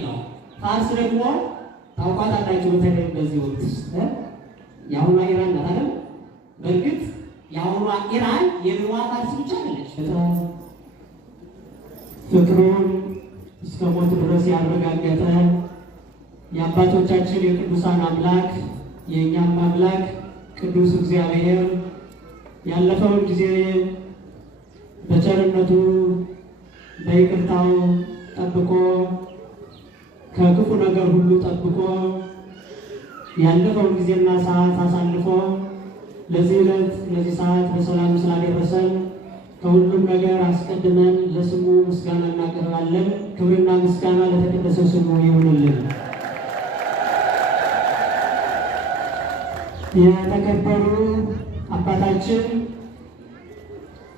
ነው። ፋርስ ደግሞ ታውቋታላችሁ። በተለይ በዚህ ወቅት የአሁኗ ኢራን ናት አይደል? በእርግጥ የአሁኗ ኢራን የድሮዋ ፋርስ ብቻ አይደለች። ፍቅሩን እስከ ሞት ድረስ ያረጋገጠ የአባቶቻችን የቅዱሳን አምላክ የእኛም አምላክ ቅዱስ እግዚአብሔር ያለፈውን ጊዜ በቸርነቱ በይቅርታው ጠብቆ ከክፉ ነገር ሁሉ ጠብቆ ያለፈውን ጊዜና ሰዓት አሳልፎ ለዚህ ዕለት ለዚህ ሰዓት በሰላም ስላደረሰን ከሁሉም ነገር አስቀድመን ለስሙ ምስጋና እናቀርባለን። ክብርና ምስጋና ለተቀደሰው ስሙ ይሁንልን። የተከበሩ አባታችን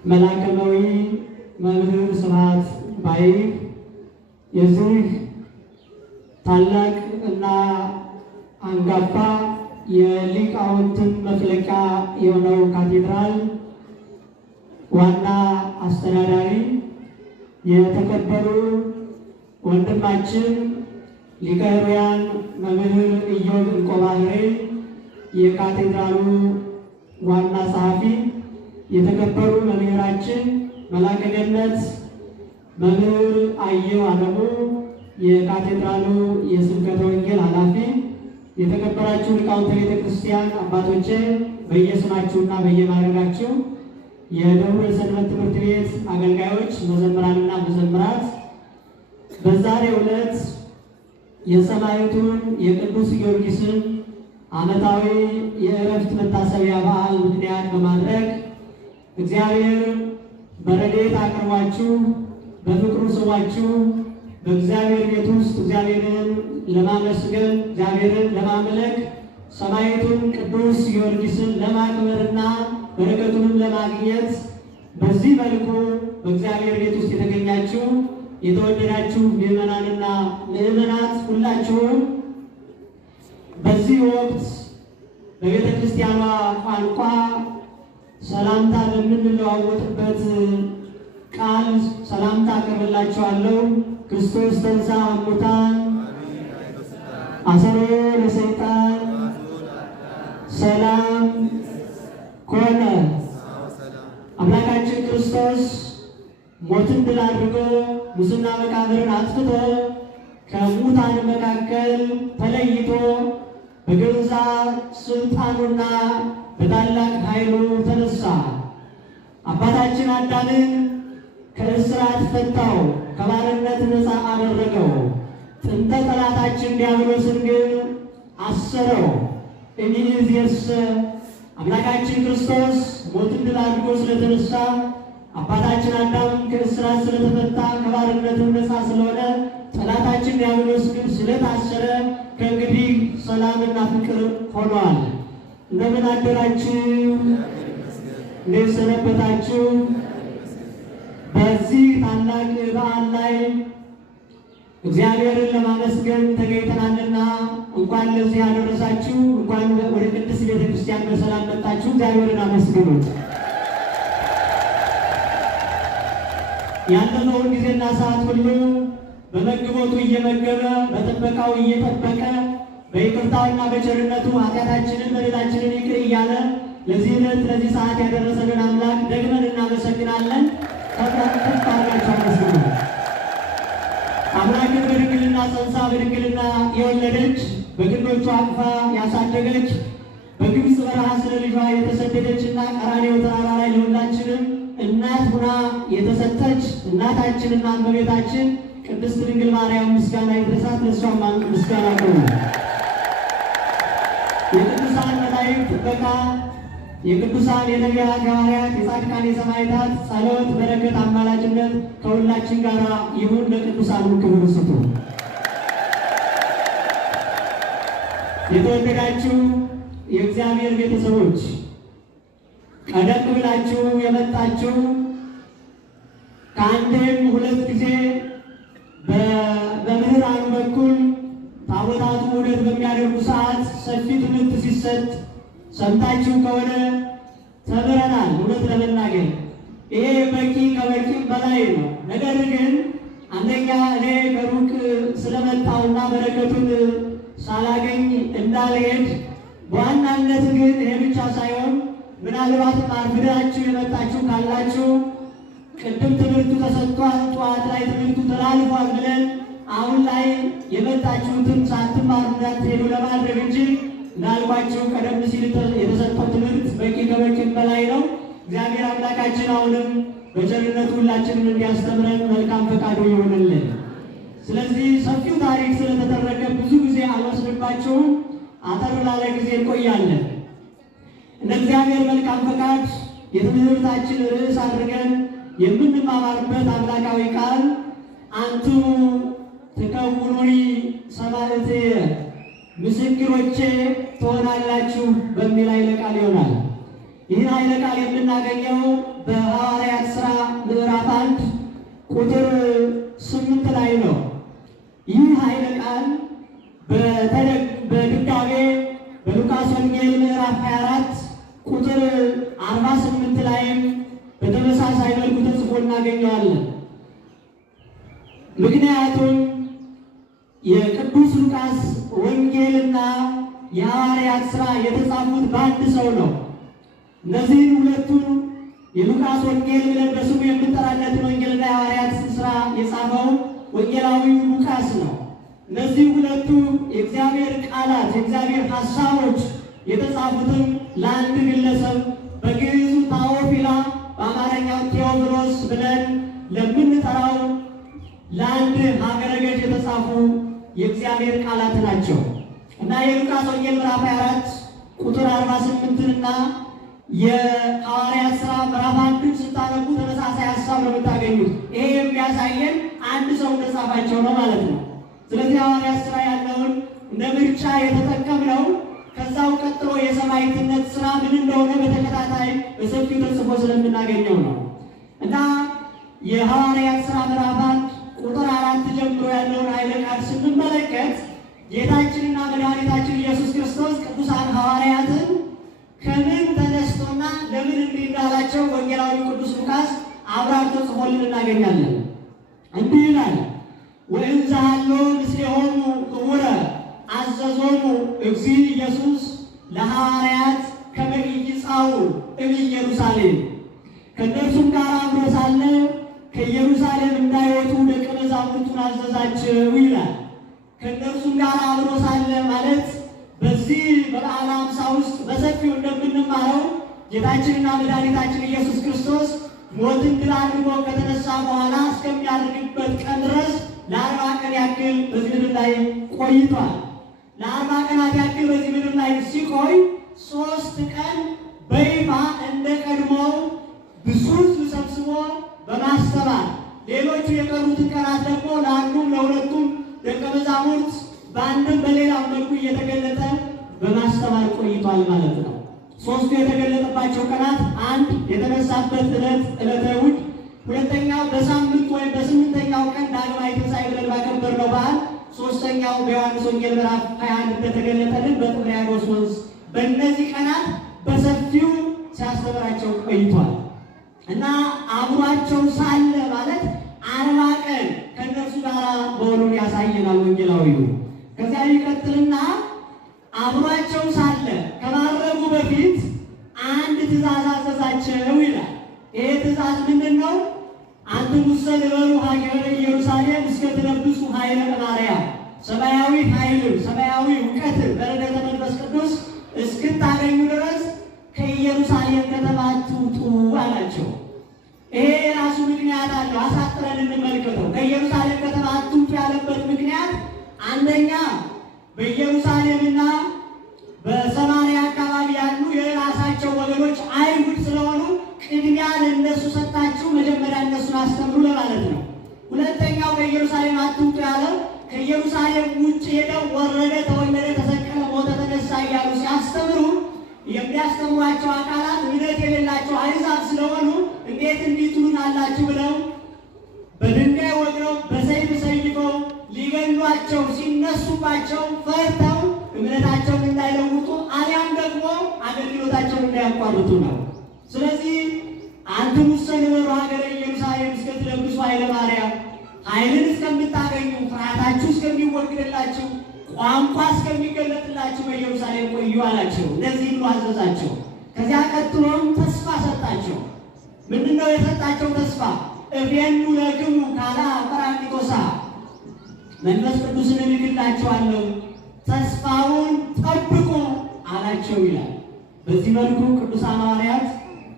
መላከማዊ መምህር ስብሐት ባይህ የዚህ ታላቅ እና አንጋፋ የሊቃውንትን መፍለቂያ የሆነው ካቴድራል ዋና አስተዳዳሪ፣ የተከበሩ ወንድማችን ሊቀ ሕሩያን መምህር ኢዮብ እንቆባህሬ የካቴድራሉ ዋና ጸሐፊ፣ የተከበሩ መምህራችን መላከ ገነት መምህር አየሁ አለሙ የካቴድራሉ የስብከተ ወንጌል ኃላፊ፣ የተከበራችሁ ሊቃውንተ ቤተ ክርስቲያን አባቶቼ በየስማችሁና በየማዕረጋችሁ፣ የደብረ ሰንበት ትምህርት ቤት አገልጋዮች፣ መዘምራንና መዘምራት፣ በዛሬው ዕለት የሰማዕቱን የቅዱስ ጊዮርጊስን ዓመታዊ የዕረፍት መታሰቢያ በዓል ምክንያት በማድረግ እግዚአብሔር በረድኤት አቅርቧችሁ በፍቅሩ ስሟችሁ በእግዚአብሔር ቤት ውስጥ እግዚአብሔርን ለማመስገን እግዚአብሔርን ለማምለክ ሰማዕቱን ቅዱስ ጊዮርጊስን ለማክበርና በረከቱንም ለማግኘት በዚህ መልኩ በእግዚአብሔር ቤት ውስጥ የተገኛችሁ የተወደዳችሁ ምዕመናንና ምዕመናት ሁላችሁም በዚህ ወቅት በቤተ ክርስቲያኗ ቋንቋ ሰላምታ በምንለዋወጥበት ቃል ሰላምታ አቀርብላችኋለሁ። ክርስቶስ ተንሥአ እሙታን አሰሮ ለሰይጣን ሰላም ኮነ። አምላካችን ክርስቶስ ሞትን ድል አድርጎ ሙስና መቃብርን አጥፍቶ ከሙታን መካከል ተለይቶ በገዛ ስልጣኑና በታላቅ ኃይሉ ተነሳ። አባታችን አዳምን ከእስራት ፈታው፣ ከባርነት ነፃ አደረገው። ጥንተ ጠላታችን ዲያብሎስን ግን አሰረው። እምይእዜሰ አምላካችን ክርስቶስ ሞትን ድል አድርጎ ስለተነሳ አባታችን አዳም ከእስራት ስለተፈታ ከባርነቱ ነፃ ስለሆነ ጠላታችን ዲያብሎስ ግን ስለታሰረ ከእንግዲህ ሰላምና ፍቅር ሆኗል። እንደምን አደራችሁ? እንዴት ሰነበታችሁ? በዚህ ታላቅ በዓል ላይ እግዚአብሔርን ለማመስገን ተገኝተናልና እንኳን ለዚህ ያደረሳችሁ፣ እንኳን ወደ ቅድስት ቤተ ክርስቲያን በሰላም መጣችሁ። እግዚአብሔርን አመስግኑት። ያለፈውን ጊዜና ሰዓት ሁሉ በመግቦቱ እየመገበ በጥበቃው እየጠበቀ በይቅርታውና በቸርነቱ ኃጢአታችንን በደላችንን ይቅር እያለ ለዚህ ዕለት ለዚህ ሰዓት ያደረሰንን አምላክ ደግመን እናመሰግናለን። ከፍ አድርጋችሁ አመስግኑ። አምላክን በድንግልና ጸንሳ በድንግልና የወለደች በክንዶቿ አቅፋ ያሳደገች በግብፅ በረሃ ስለ ልጇ የተሰደደችና ቀራንዮ ተራራ ላይ ለሁላችንም እናት ሁና የተሰጠች እናታችንና እመቤታችን ቅድስት ድንግል ማርያም ምስጋና ይድረሳት። ለእሷም ምስጋና ቆሙ። የቅዱሳን መላእክት ጥበቃ፣ የቅዱሳን የነቢያት ሐዋርያት፣ የጻድቃን የሰማዕታት ጸሎት፣ በረከት፣ አማላጅነት ከሁላችን ጋር ይሁን። ለቅዱሳኑ ክብር ስጡ። የተወደዳችሁ የእግዚአብሔር ቤተሰቦች ቀደም ብላችሁ የመጣችሁ ከአንድም ሁለት ጊዜ በመምህራኑ በኩል ታቦታቱ ዑደት በሚያደርጉ ሰዓት ሰፊ ትምህርት ሲሰጥ ሰምታችሁ ከሆነ ተምረናል። እውነት ለመናገር ይሄ በቂ ከበቂ በላይ ነው። ነገር ግን አንደኛ እኔ ከሩቅ ስለመጣውና በረከቱን ሳላገኝ እንዳልሄድ፣ በዋናነት ግን ይሄ ብቻ ሳይሆን ምናልባት አርፍዳችሁ የመጣችሁ ካላችሁ ቅድም ትምህርቱ ተሰጥቷል፣ ጠዋት ላይ ትምህርቱ ተላልፏል ብለን አሁን ላይ የመጣችሁትን ሳትማሩ እንዳትሄዱ ለማድረግ እንጂ እንዳልኳችሁ ቀደም ሲል የተሰጠው ትምህርት በቂ ከበቂም በላይ ነው። እግዚአብሔር አምላካችን አሁንም በቸርነቱ ሁላችንን እንዲያስተምረን መልካም ፈቃዱ ይሆንልን። ስለዚህ ሰፊው ታሪክ ስለተደረገ ብዙ ጊዜ አልወስድባችሁም፣ አጠር ላለ ጊዜ እንቆያለን። እንደ እግዚአብሔር መልካም ፈቃድ የትምህርታችን ርዕስ አድርገን የምንማማርበት አምላካዊ ቃል አንትሙ ትከውኑኒ ሰማዕትየ ምስክሮቼ ትሆናላችሁ በሚል ኃይለ ቃል ይሆናል። ይህን ኃይለ ቃል የምናገኘው በሐዋርያት ሥራ ምዕራፍ 1 ቁጥር 8 ላይ ነው። ይህ ኃይለ ቃል በድጋሜ በሉቃስ ወንጌል ምዕራፍ 24 ቁጥር 48 ላይም በተመሳሳይ መልኩ ተጽፎ እናገኘዋለን። ምክንያቱም የቅዱስ ሉቃስ ወንጌልና የሐዋርያት ሥራ የተጻፉት በአንድ ሰው ነው። እነዚህን ሁለቱን የሉቃስ ወንጌል ብለን በስሙ የምንጠራለትን ወንጌልና የሐዋርያት ሥራ የጻፈው ወንጌላዊው ሉቃስ ነው። እነዚህ ሁለቱ የእግዚአብሔር ቃላት የእግዚአብሔር ሐሳቦች የተጻፉትን ለአንድ ግለሰብ በግዕዙ ታዎፊላ በአማርኛው ቴዎፍሎስ ብለን ለምንጠራው ለአንድ ሀገረ ገዥ የተጻፉ የእግዚአብሔር ቃላት ናቸው እና የሉቃስ ወንጌል ምዕራፍ 24 ቁጥር 48ና የሐዋርያት ሥራ ምዕራፍ 1 ስታነቡ ተመሳሳይ ሐሳብ ነው የምታገኙት። ይሄ የሚያሳየን አንድ ሰው እንደጻፋቸው ነው ማለት ነው። ስለዚህ ሐዋርያት ሥራ ያለውን እንደ ምርጫ የተጠቀምነው ከዛው ቀጥሎ የሰማዕትነት ሥራ ምን እንደሆነ በተከታታይ በሰፊው ተጽፎ ስለምናገኘው ነው እና የሐዋርያት ሥራ ምዕራፍ 1 ቁጥር 4 ጀምሮ ያለውን ኃይለ ቃል ስንመለከት ጌታችንና መድኃኒታችን ኢየሱስ ክርስቶስ ቅዱሳን ሐዋርያትን ከምን ተነስቶና ለምን እንዲህ እንዳላቸው ወንጌላዊ ቅዱስ ሉቃስ አብራርቶ ጽፎልን እናገኛለን። እንዲህ ይላል፣ ወእንዘ ሀሎ ምስሌሆሙ ክቡረ አዘዞሙ እግዚእ ኢየሱስ ለሐዋርያት ከመ ኢይጻኡ እምኢየሩሳሌም። ከእነርሱም ጋር አብሮ ሳለ ከኢየሩሳሌም እንዳይወጡ ደቀ መዛሙርቱን አዘዛቸው ይላል። ከእነርሱም ጋር አብሮ ሳለ ማለት በዚህ በበዓለ ሃምሳ ውስጥ በሰፊው እንደምንማረው ጌታችንና መድኃኒታችን ኢየሱስ ክርስቶስ ሞትን ድል አድርጎ ከተነሳ በኋላ እስከሚያደርግበት ቀን ድረስ ለ40 ቀን ያክል በዚህ ምድር ላይ ቆይቷል። ለ40 ቀናት ያክል በዚህ ምድር ላይ ሲቆይ 3 ቀን በይፋ እንደ ቀድሞው ብዙ ሕዝብ ሰብስቦ በማስተማር ሌሎቹ የቀሩትን ቀናት ደግሞ ለአንዱም ለሁለቱም ደቀ መዛሙርት በአንድም በሌላም መልኩ እየተገለጠ በማስተማር ቆይቷል ማለት ነው። 3ቱ የተገለጠባቸው ቀናት አንድ የተነሳበት ዕለት ዕለተ እሑድ፣ ሁለተኛው በሳምንት ወይም በ8ኛው ቀን ዳግማዊ ትንሣኤ ብለን ባከበርነው በዓል፣ 3ኛው በዮሐንስ ወንጌል ምዕራፍ 21 እንደተገለጠልን በጥብርያዶስ ወንዝ። በእነዚህ ቀናት በሰፊው ሲያስተምራቸው ቆይቷል እና አብሯቸው ሳለ ማለት 40 ቀን ከእነርሱ ጋር መሆኑን ያሳየናል ወንጌላዊው። ከዚያ ይቀጥልና አብሯቸው ሳለ ከማረጉ በፊት አንድ ትእዛዝ አዘዛቸው ይላል። ይሄ ትእዛዝ ምንድን ነው? አንትሙሰ ንበሩ ሀገረ ኢየሩሳሌም እስከ ትለብሱ ኃይለ ማርያም፣ ሰማያዊ ኃይልን ሰማያዊ እውቀትን በረከተ መንፈስ ቅዱስ እስክታገኙ ድረስ ከኢየሩሳሌም ከተማ አትውጡ አላቸው። ይሄ የራሱ ምክንያት አለው። አሳጥረን እንመልከተው። ከኢየሩሳሌም ከተማ አትውጡ ያለበት ምክንያት አንደኛ በኢየሩሳሌምና በሰማርያ አካባቢ ያሉ የራሳቸው ወገኖች አይሁድ ስለሆኑ ቅድሚያ ለእነሱ ሰጣችሁ መጀመሪያ እነሱን አስተምሩ ለማለት ነው። ሁለተኛው ከኢየሩሳሌም አትውጡ ያለው ከኢየሩሳሌም ውጭ ሄደው ወረደ፣ ተወለደ፣ ተሰቀለ፣ ሞተ፣ ተነሳ እያሉ ሲያስተምሩ የሚያስተምሯቸው አካላት እምነት የሌላቸው አሕዛብ ስለሆኑ እንዴት እንዲህ ትሉናላችሁ ብለው በድንጋይ ወግረው በሰይፍ ሰይፈው ሊገሏቸው ሲነሱባቸው ፈርተው እምነታቸውን እንዳይለውጡ አሊያም ደግሞ አገልግሎታቸውን እንዳያቋርጡ ነው። ስለዚህ አንትሙሰ ንበሩ ሀገረ ኢየሩሳሌም እስከ ትለብሱ ኃይለ ማርያም፣ ኃይልን እስከምታገኙ ፍርሃታችሁ እስከሚወገድላችሁ ቋንቋ እስከሚገለጥላችሁ በኢየሩሳሌም ቆዩ አላቸው። እንደዚህ ብሎ አዘዛቸው። ከዚያ ቀጥሎም ተስፋ ሰጣቸው። ምንድነው የሰጣቸው ተስፋ? እቤኑ ለክሙ ካላ ጰራቅሊጦሳ መንፈስ ቅዱስን እልክላችኋለሁ ተስፋውን ጠብቁ አላቸው ይላል። በዚህ መልኩ ቅዱሳን ሐዋርያት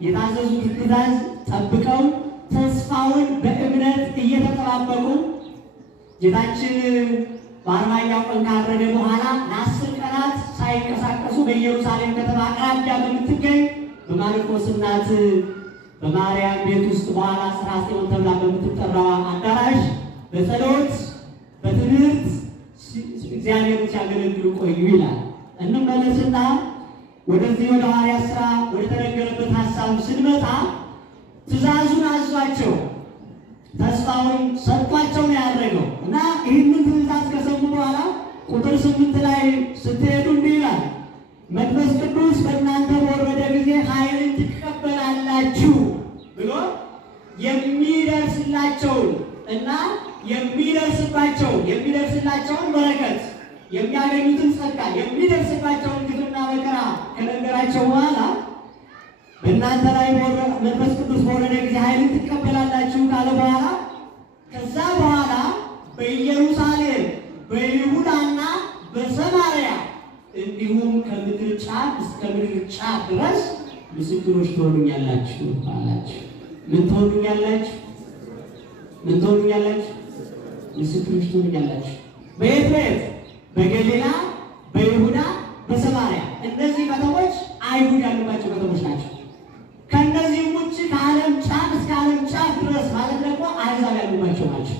የታዘዙትን ትእዛዝ ጠብቀው ተስፋውን በእምነት እየተጠባበቁ ጌታችን በአርባኛው ቀን ካረገ በኋላ ለ10 ቀናት ሳይንቀሳቀሱ በኢየሩሳሌም ከተማ አቅራቢያ በምትገኝ በማርቆስ እናት በማርያም ቤት ውስጥ በኋላ ሥራ ጽዮን ተብላ በምትጠራው አዳራሽ በጸሎት በትምህርት እግዚአብሔርን ሲያገለግሉ ቆዩ ይላል። እንመለስና ወደዚህ ወደ ሐዋርያት ሥራ ወደ ተነገረበት ሐሳብ ስንመጣ ትእዛዙን አዟቸው ተስፋውን ሰጥቷቸው ነው ያደረገው እና ይህንን ትእዛዝ ከሰሙ በኋላ ቁጥር 8 ላይ ስትሄዱ እንዲህ ይላል፣ መንፈስ ቅዱስ በእናንተ በወረደ ጊዜ ኃይልን ትቀበላላችሁ ብሎ የሚደርስላቸውን እና የሚደርስላቸውን በረከት የሚያገኙትን ጸጋ የሚደርስባቸውን ግፍና መከራ ከነገራቸው በኋላ በእናንተ ላይ መንፈስ ቅዱስ በወረደ ጊዜ ኃይልን ትቀበላላችሁ ካለ በኋላ ከዛ በኋላ በኢየሩሳሌም በይሁዳና በሰማርያ እንዲሁም ከምድር ጫፍ እስከ ምድር ጫፍ ድረስ ምስክሮች ትሆኑኛላችሁ አላችሁ። ምን ትሆኑኛላችሁ? ምስክሮች ትሆኑኛላችሁ። በየት? በገሊላ፣ በይሁዳ፣ በሰማርያ። እነዚህ ከተሞች አይሁድ ያሉባቸው ከተሞች ናቸው። ከእነዚህም ውጭ ከዓለም ጫፍ እስከ ዓለም ጫፍ ድረስ ማለት ደግሞ አሕዛብ ያሉባቸው ናቸው።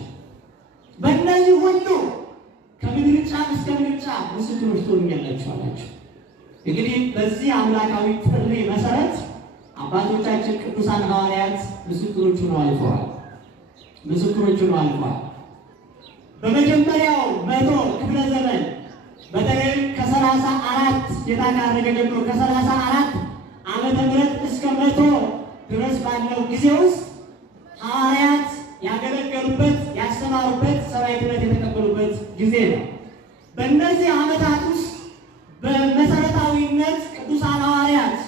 በእነዚህ ሁሉ ከምድር ጫፍ እስከ ምድር ጫፍ ምስክሮች ትሆኑኛላችሁ አላቸው። እንግዲህ በዚህ አምላካዊ ጥሪ መሰረት አባቶቻችን ቅዱሳን ሐዋርያት ምስክሮች ሆነው አልፈዋል። በመጀመሪያው 100 ክፍለ ዘመን በተለይ ከ34 ጌታ ካረገ ጀምሮ ከ34 ዓመተ ምህረት እስከ 100 ድረስ ባለው ጊዜ ውስጥ ሐዋርያት ያገለገሉበት፣ ያስተማሩበት፣ ሰማዕትነት የተቀበሉበት ጊዜ ነው። በእነዚህ ዓመታት ውስጥ በመሰረታዊነት ቅዱሳን ሐዋርያት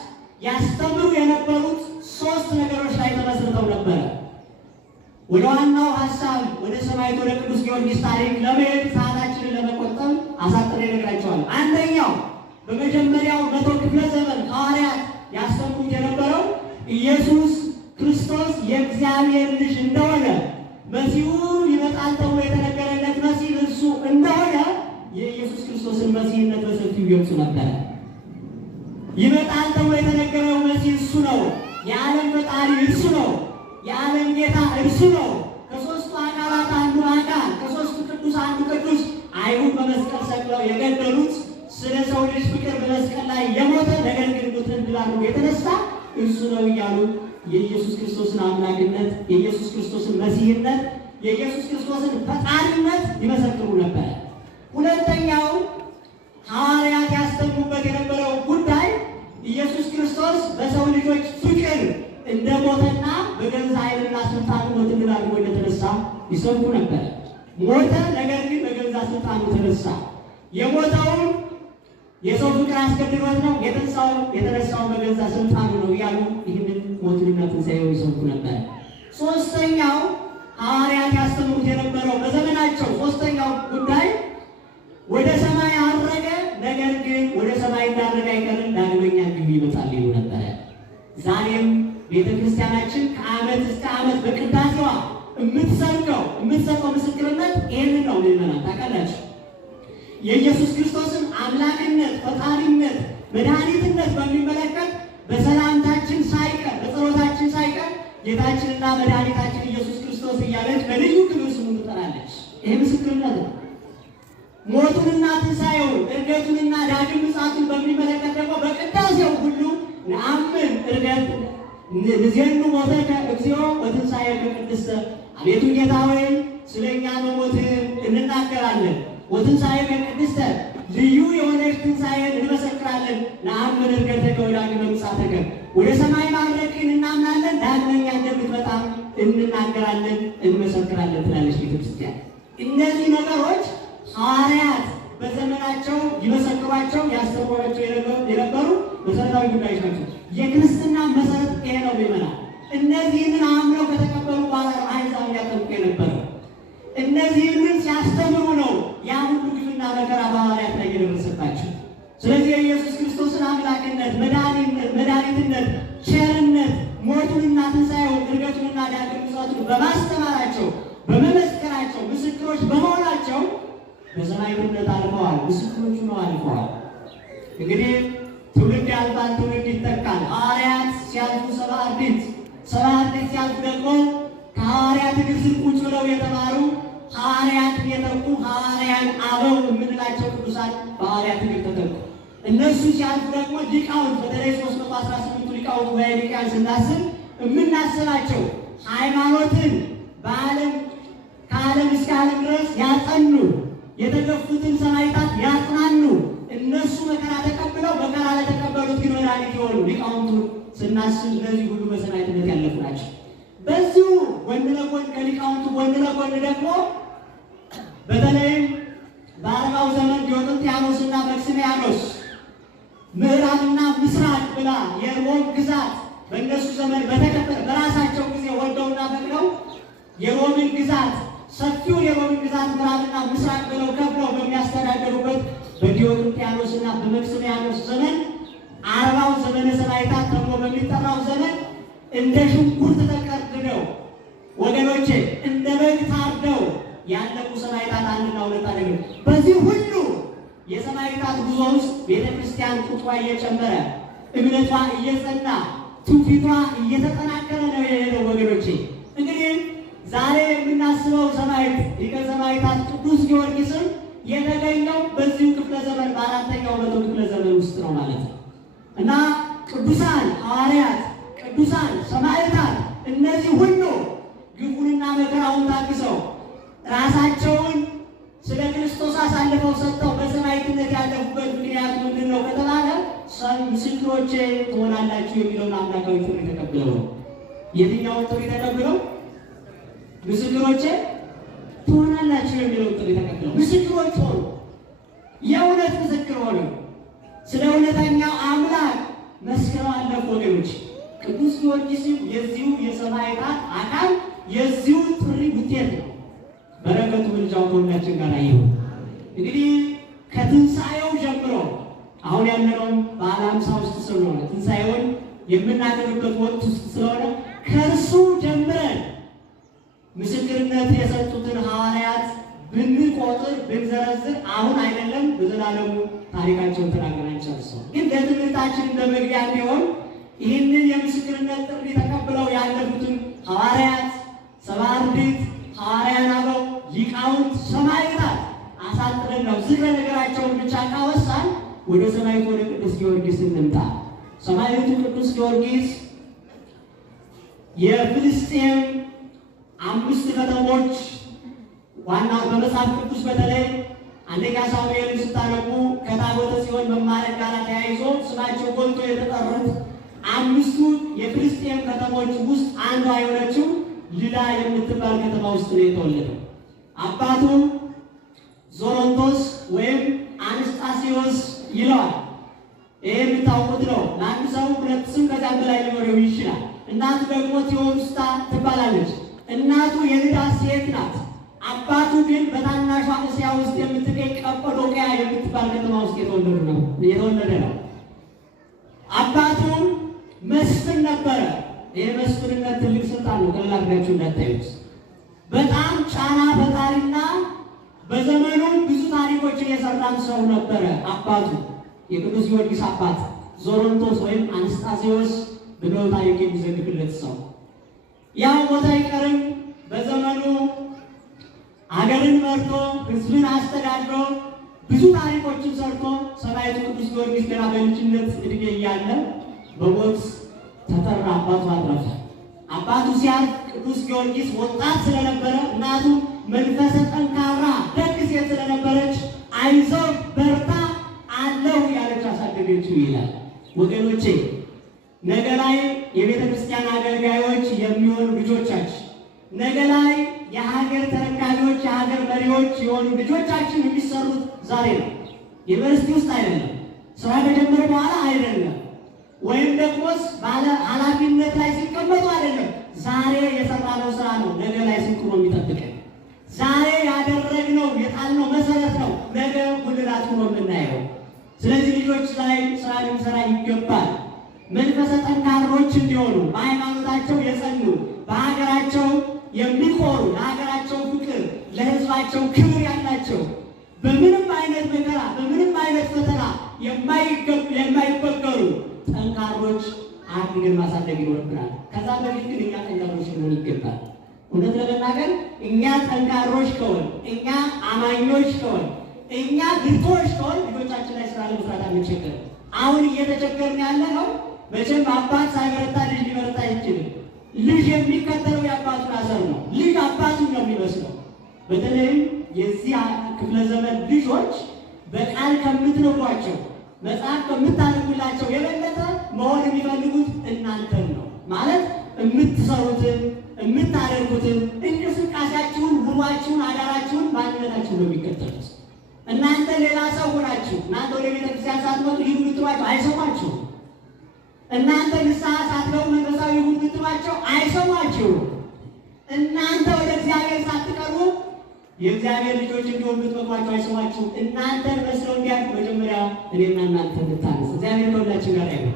ያስተምሩ የነበሩት 3 ነገሮች ላይ ተመስርተው ነበረ። ወደ ዋናው ሐሳብ ወደ ሰማዕቱ ወደ ቅዱስ ጊዮርጊስ ታሪክ ለመሄድ ሰዓታችንን ለመቆጠብ አሳጥሬ እነግራቸዋለሁ። አንደኛው በመጀመሪያው 100 ክፍለ ዘመን ሐዋርያት ያስተምሩት የነበረው ኢየሱስ ክርስቶስ የእግዚአብሔር ልጅ እንደሆነ፣ መሲሁ ይመጣል ተብሎ የተነገረለት መሲህ እሱ እንደሆነ የኢየሱስ ክርስቶስን መሲህነት በሰፊው ይገልጹ ነበር። ይመጣል ተብሎ የተነገረው መሲህ እሱ ነው። የዓለም ፈጣሪ እሱ ነው። የዓለም ጌታ እርሱ ነው። ከሦስቱ አካላት አንዱ አካል፣ ከሦስቱ ቅዱስ አንዱ ቅዱስ፣ አይሁድ በመስቀል ሰቅለው የገደሉት ስለ ሰው ልጅ ፍቅር በመስቀል ላይ የሞተ ነገር ግን ሞትን ድል አድርጎ የተነሳ እርሱ ነው እያሉ የኢየሱስ ክርስቶስን አምላክነት፣ የኢየሱስ ክርስቶስን መሲህነት፣ የኢየሱስ ክርስቶስን ፈጣሪነት ይመሰክሩ ነበር። ሁለተኛው ሐዋርያት ያስተምሩበት የነበረው ጉዳይ ኢየሱስ ክርስቶስ በሰው ልጆች ፍቅር እንደሞተና በገዛ ኃይልና ስልጣኑ ሞትን ድል አድርጎ እንደተነሳ ይሰብኩ ነበር። ሞተ፣ ነገር ግን በገዛ ስልጣኑ ተነሳ። የሞተውን የሰው ፍቅር አስገድዶት ነው፣ የተነሳው በገዛ ስልጣኑ ነው እያሉ ይህንን ሞቱንና ትንሣኤውን ይሰብኩ ነበር። ሶስተኛው ሐዋርያት ያስተምሩት የነበረው በዘመናቸው ሶስተኛው ጉዳይ ወደ ሰማይ አረገ፣ ነገር ግን ወደ ሰማይ እንዳረገ አይቀርም ዳግመኛ ግቢ ይመጣል ይሉ ነበረ። ዛሬም ቤተ ክርስቲያናችን ከዓመት እስከ ዓመት በቅዳሴዋ የምትሰብከው ምስክርነት ይህንን ነው። ምዕመናን ታውቃላችሁ፣ የኢየሱስ ክርስቶስን አምላክነት፣ ፈጣሪነት፣ መድኃኒትነት በሚመለከት በሰላምታችን ሳይቀር በጸሎታችን ሳይቀር ጌታችንና መድኃኒታችን ኢየሱስ ክርስቶስ እያለች በልዩ ክብር ስሙን ትጠራለች። ይህ ምስክርነት ነው። ሞቱንና ትንሣኤውን ዕርገቱንና ዳግም ምጽአቱን በሚመለከት ደግሞ በቅዳሴው ሁሉ ነአምን ዕርገት ንዜኑ ሞተከ እግዚኦ ወትንሣኤከ ቅድስተ፣ አቤቱ ጌታ ሆይ ስለ እኛ መሞትህን እንናገራለን፣ ወትንሣኤከ ቅድስተ ልዩ የሆነች ትንሣኤን እንመሰክራለን። ነአምን ዕርገተከ ወዳግመ ምጽአተከ፣ ወደ ሰማይ ማድረግህን እናምናለን፣ ዳግመኛ እንደምትመጣ እንናገራለን፣ እንመሰክራለን ትላለች። ቤተክርስቲያን። እነዚህ ነገሮች ሐዋርያት በዘመናቸው ይመሰክሯቸው ያስተምሯቸው የነበሩ መሰረታዊ ጉዳዮች ናቸው። የክርስትና መሰረት ይሄ ነው ይመናል። እነዚህን አምነው ከተቀበሉ በኋላ አሕዛብ ያጠምቁ የነበረው እነዚህን ሲያስተምሩ ነው ያ ሁሉ ግፍና መከራ በሐዋርያት ላይ የደረሰባቸው። ስለዚህ የኢየሱስ ክርስቶስን አምላክነት፣ መድኃኒትነት፣ ቸርነት፣ ሞቱንና ትንሣኤውን፣ ዕርገቱንና ዳግም ምጽአቱን በማስተማራቸው በመመስከራቸው ምስክሮች በመሆናቸው በሰማዕትነት አልፈዋል። ምስክሮቹ ነው አልፈዋል። እንግዲህ ትውልድ ያልፋል፣ ትውልድ ይተካል። ሐዋርያት ሲያልፉ ሰብአ አርድእት፣ ሰብአ አርድእት ሲያልፉ ደግሞ ከሐዋርያት እግር ስር ቁጭ ብለው የተማሩ ሐዋርያትን የተኩ ሐዋርያን አበው የምንላቸው ቅዱሳን በሐዋርያት እግር ተተኩ። እነሱ ሲያልፉ ደግሞ ሊቃውንት በተለይ 318 ሊቃውንት ጉባኤ ኒቅያን ስናስብ የምናስባቸው ሃይማኖትን በዓለም ከዓለም እስከ ዓለም ድረስ ያጸኑ የተገፉትን ሰማዕታት ያጽናኑ እነሱ መከራ ተቀብለው መከራ ለተቀበሉት ግን መድኃኒት የሆኑ ሊቃውንቱን ስናስብ እነዚህ ሁሉ በሰማዕትነት ያለፉ ናቸው። በዚሁ ጎን ለጎን ከሊቃውንቱ ጎን ለጎን ደግሞ በተለይም በአርባው ዘመን ዲዮቅልጥያኖስና መክስሚያኖስ ምዕራብና ምስራቅ ብላ የሮም ግዛት በእነሱ ዘመን በተከፈለ በራሳቸው ጊዜ ወደውና ፈቅደው የሮምን ግዛት ሰፊውን የሮምን ግዛት ምዕራብና ምስራቅ ብለው ከፍለው በሚያስተዳደሩበት በዲዮቅልጥያኖስና በመክስሚያኖስ ዘመን አርባው ዘመነ ሰማዕታት ተብሎ በሚጠራው ዘመን እንደ ሽንኩርት ተቀርድደው ወገኖቼ እንደ በግ ታርደው ያለቁ ሰማዕታት አንድና ሁለት አይደለም። በዚህ ሁሉ የሰማዕታት ጉዞ ውስጥ ቤተክርስቲያን ቁጥሯ እየጨመረ እምነቷ እየጸና ትውፊቷ እየተጠናከረ ነው የሄደው። ወገኖቼ እንግዲህ ዛሬ የምናስበው ሰማዕት ሊቀ ሰማዕታት ቅዱስ ጊዮርጊስም የተገኘው በዚሁ ክፍለ ዘመን በአራተኛው መቶ ክፍለ ዘመን ውስጥ ነው ማለት ነው እና ቅዱሳን ሐዋርያት ቅዱሳን ሰማዕታት እነዚህ ሁሉ ግፉንና መከራውን ታግሰው ራሳቸውን ስለ ክርስቶስ አሳልፈው ሰጥተው በሰማዕትነት ያለፉበት ምክንያቱ ምንድን ነው ከተባለ ምስክሮቼ ትሆናላችሁ የሚለውን አምላካዊ ጥሪ ተቀብለው ነው። የትኛውን ጥሪ ተቀብለው? ምስክሮቼ ትሆናላችሁ የሚለውን ጥሪ ተቀብለው ምስክሮች ሆኑ። የእውነት ምስክር ሆኑ። ስለ እውነተኛው አምላክ መስክረው አለፉ። ወገኖች ቅዱስ ጊዮርጊስም የዚሁ የሰማዕታት አካል የዚሁ ጥሪ ውጤት ነው። በረከቱ ምልጃው ከሁላችን ጋር ይሁን። እንግዲህ ከትንሣኤው ጀምሮ አሁን ያለነው በዓለ ሃምሳ ውስጥ ስለሆነ ትንሣኤውን የምናገርበት ወቅት ውስጥ ስለሆነ ከእርሱ ጀምረን ምስክርነት የሰጡትን ሐዋርያት ብንቆጥር ብንዘረዝር አሁን አይደለም በዘላለሙ ታሪካቸውን ተናግረን ጨርሰው፣ ግን ለትምህርታችን እንደ መግቢያ እንዲሆን ይህንን የምስክርነት ጥሪ ተቀብለው ያለፉትን ሐዋርያት፣ ሰብአ አርድእት፣ ሐዋርያን አበው፣ ሊቃውንት፣ ሰማዕታት አሳጥረን ነው ዝክረ ነገራቸውን ብቻ ካወሳን ወደ ሰማዕቱ ወደ ቅዱስ ጊዮርጊስ እንምጣ። ሰማዕቱ ቅዱስ ጊዮርጊስ የፍልስጤም 5 ከተሞች ዋና በመጽሐፍ ቅዱስ በተለይ አንደኛ ሳሙኤልን ስታነቡ ከታቦተ ጽዮን መማረክ ጋር ተያይዞ ስማቸው ጎልቶ የተጠሩት 5ቱ የፍልስጤም ከተሞች ውስጥ አንዷ የሆነችው ልዳ የምትባል ከተማ ውስጥ ነው የተወለደው። አባቱ ዞሮንቶስ ወይም አንስጣሴዎስ ይለዋል። ይሄ የምታውቁት ነው። ለአንድ ሰው 2 ስም ከዚያም በላይ ሊኖረው ይችላል። እናቱ ደግሞ ቴዎስታ ትባላለች። እናቱ የልዳ ሴት ናት። አባቱ ግን በታናሿ እስያ ውስጥ የምትገኝ ቀጰዶቅያ የምትባል ከተማ ውስጥ የተወለደ ነው። አባቱ መስፍን ነበረ። ይህ መስፍንነት ትልቅ ስልጣን ነው። ከላላችሁ እንዳታዩት። በጣም ጫና ፈጣሪና በዘመኑ ብዙ ታሪኮችን የሰራን ሰው ነበረ። አባቱ የቅዱስ ጊዮርጊስ አባት ዞሮንቶስ ወይም አንስጣሴዎስ ብለው ታሪክ የሚዘግብለት ሰው ያው ሞት አይቀርም። በዘመኑ አገርን መርቶ ሕዝብን አስተዳድሮ ብዙ ታሪኮችን ሰርቶ ሰማዕቱ ቅዱስ ጊዮርጊስ ገና በልጅነት እድሜ እያለ በሞት ተጠራ። አባቱ አረፈ። አባቱ ሲያርፍ ቅዱስ ጊዮርጊስ ወጣት ስለነበረ እናቱ መንፈሰ ጠንካራ ደግ ሴት ስለነበረች አይዞህ በርታ አለው ያለች አሳደገችው ይላል። ወገኖቼ ነገ ላይ የቤተ ክርስቲያን አገልጋዮች የሚሆኑ ልጆቻችን፣ ነገ ላይ የሀገር ተረካቢዎች ተመራቂዎች የሆኑ ልጆቻችን የሚሰሩት ዛሬ ነው። ዩኒቨርሲቲ ውስጥ አይደለም፣ ስራ ከጀመረ በኋላ አይደለም፣ ወይም ደግሞ ባለ ኃላፊነት ላይ ሲቀመጡ አይደለም። ዛሬ የሰራነው ስራ ነው ነገ ላይ ስንቅ ነው የሚጠብቀን። ዛሬ ያደረግነው የጣልነው መሰረት ነው ነገ ጉልላት ሆኖ የምናየው። ስለዚህ ልጆች ላይ ስራ ልንሰራ ይገባል። መንፈሰ ጠንካሮች እንዲሆኑ፣ በሃይማኖታቸው የጸኑ፣ በሀገራቸው የሚኮሩ፣ ለሀገራቸው ፍቅር፣ ለሕዝባቸው ክብር ያላቸው፣ በምንም አይነት መከራ በምንም አይነት ፈተና የማይበገሩ ጠንካሮች አድርገን ማሳደግ ይኖርብናል። ከዛ በፊት ግን እኛ ጠንካሮች ልንሆን ይገባል። እውነት ለመናገር እኛ ጠንካሮች ከሆን፣ እኛ አማኞች ከሆን፣ እኛ ብርቶች ከሆን ልጆቻችን ላይ ስራ ለመስራት አንቸገርም። አሁን እየተቸገርን ያለ ነው። መቼም አባት ሳይበረታ ልጅ ሊበረታ አይችልም። ልጅ የሚከተለው የአባቱን አሰር ነው። ልጅ አባቱን ነው የሚመስለው። በተለይም የዚህ ክፍለ ዘመን ልጆች በቃል ከምትነግሯቸው፣ መጽሐፍ ከምታነቡላቸው የበለጠ መሆን የሚፈልጉት እናንተን ነው። ማለት የምትሰሩትን የምታደርጉትን እንቅስቃሴያችሁን፣ ውሏችሁን፣ አዳራችሁን፣ ማንነታችሁን ነው የሚከተሉት። እናንተ ሌላ ሰው ሆናችሁ እናንተ ወደ ቤተክርስቲያን ሳትመጡ ይህ ብትሏቸው አይሰማችሁም። እናንተ ንስሐ ሳትገቡ መንፈሳዊ ይሁን ብትሏቸው አይሰማችሁም። እናንተ ወደ እግዚአብሔር ሳትቀርቡ የእግዚአብሔር ልጆች እንዲሆኑ ብትመክሯቸው አይሰማችሁም። እናንተን መስለው እንዲያድጉ መጀመሪያ እኔና እናንተ እንታነጽ። እግዚአብሔር ከሁላችን ጋር ይሁን።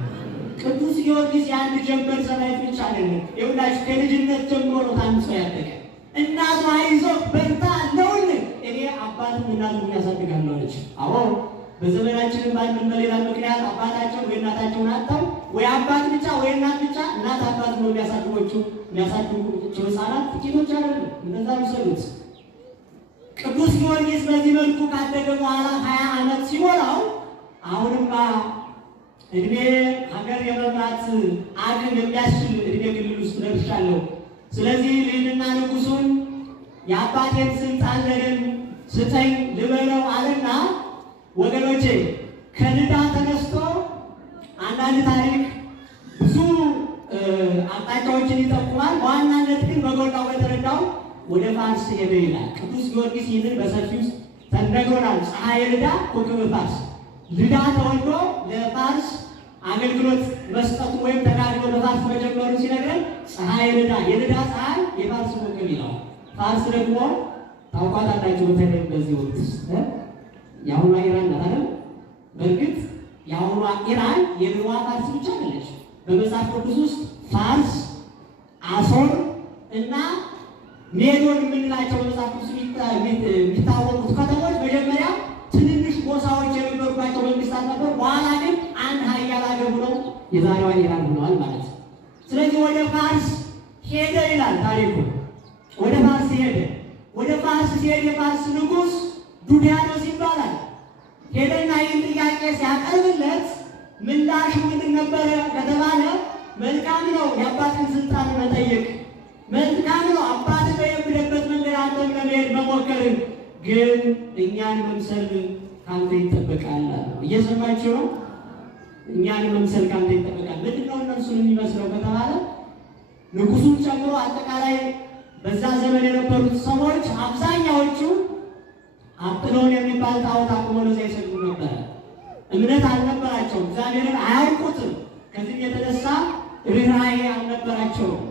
ቅዱስ ጊዮርጊስ የአንድ ጀንበር ሰማዕት ብቻ አይደለም። ይኸውላችሁ ከልጅነት ጀምሮ ነው ታንጾ ያደገ። እናቱ አይዞህ በርታ አለውልህ እኔ አባትም እናቱን ያሳድጋለሁ አለች። አዎ በዘመናችን ባንድን በሌላ ምክንያት አባታቸው ወይ እናታቸውን አጥተው ወይ አባት ብቻ ወይ እናት ብቻ እናት አባት ነው የሚያሳድጓቸው ሕፃናት ጥቂቶች አይደሉም። እንደዛ ይሰሉት። ቅዱስ ጊዮርጊስ በዚህ መልኩ ካደገ በኋላ 20 ዓመት ሲሞላው አሁንም እድሜ ሀገር የመምራት አቅም የሚያስችል እድሜ ክልል ውስጥ ደርሻለሁ። ስለዚህ ልዕልና ንጉሱን የአባቴን ስልጣን ለእኔም ስጠኝ ልበለው አለና ወገኖቼ ከልዳ ተነስቶ አንዳንድ ታሪክ ብዙ አቅጣጫዎችን ይጠቁማል። በዋናነት ግን በጎላው በተረዳው ወደ ፋርስ ሄደ ይላል። ቅዱስ ጊዮርጊስ ይህንን በሰፊው ውስጥ ተነግሮናል። ፀሐይ ልዳ ኮከበ ፋርስ። ልዳ ተወልዶ ለፋርስ አገልግሎት መስጠቱ ወይም ተጋድሎ በፋርስ መጀመሩ ሲነግረን ፀሐይ ልዳ፣ የልዳ ፀሐይ የፋርስ ኮከብ ይለዋል። ፋርስ ደግሞ ታውቋታላችሁ። በተለይ በዚህ ወቅት የአሁኗ ኢራን ናት አይደል? በእርግጥ የአሁኗ ኢራን የድሮዋ ፋርስ ብቻ አይደለች። በመጽሐፍ ቅዱስ ውስጥ ፋርስ፣ አሶር እና ሜዶን የምንላቸው በመጽሐፍ ቅዱስ የሚታወቁት ከተሞች መጀመሪያ ትንንሽ ጎሳዎች የነበሩባቸው መንግስታት ነበሩ። በኋላ ግን አንድ ኃያል ሀገር ሆነው የዛሬዋ ኢራን ሆነዋል ማለት ነው። ስለዚህ ወደ ፋርስ ሄደ ይላል ታሪኩ። ወደ ፋርስ ሄደ። ወደ ፋርስ ሲሄድ የፋርስ ንጉሥ ዱዲያኖስ ይባላል። ሄደና ይህን ጥያቄ ሲያቀርብለት ምላሹ ምንድን ነበረ ከተባለ መልካም ነው የአባትን ስልጣን መጠየቅ፣ መልካም ነው አባት በየሄደበት መንገድ አንተም ለመሄድ መሞከር፣ ግን እኛን መምሰል ካንተ ይጠበቃል። እየሰማችሁ ነው? እኛን መምሰል ካንተ ይጠበቃል። ምንድን ነው እነርሱን የሚመስለው ከተባለ ንጉሱን ጨምሮ አጠቃላይ በዛ ዘመን የነበሩት ሰዎች አብዛኛዎቹ አጵሎን የሚባል ጣዖት አቁመው ለዛ ይሰግዱ ነበረ። እምነት አልነበራቸውም። እግዚአብሔርን አያውቁትም። ከዚህ የተነሳ ርኅራኄ አልነበራቸውም።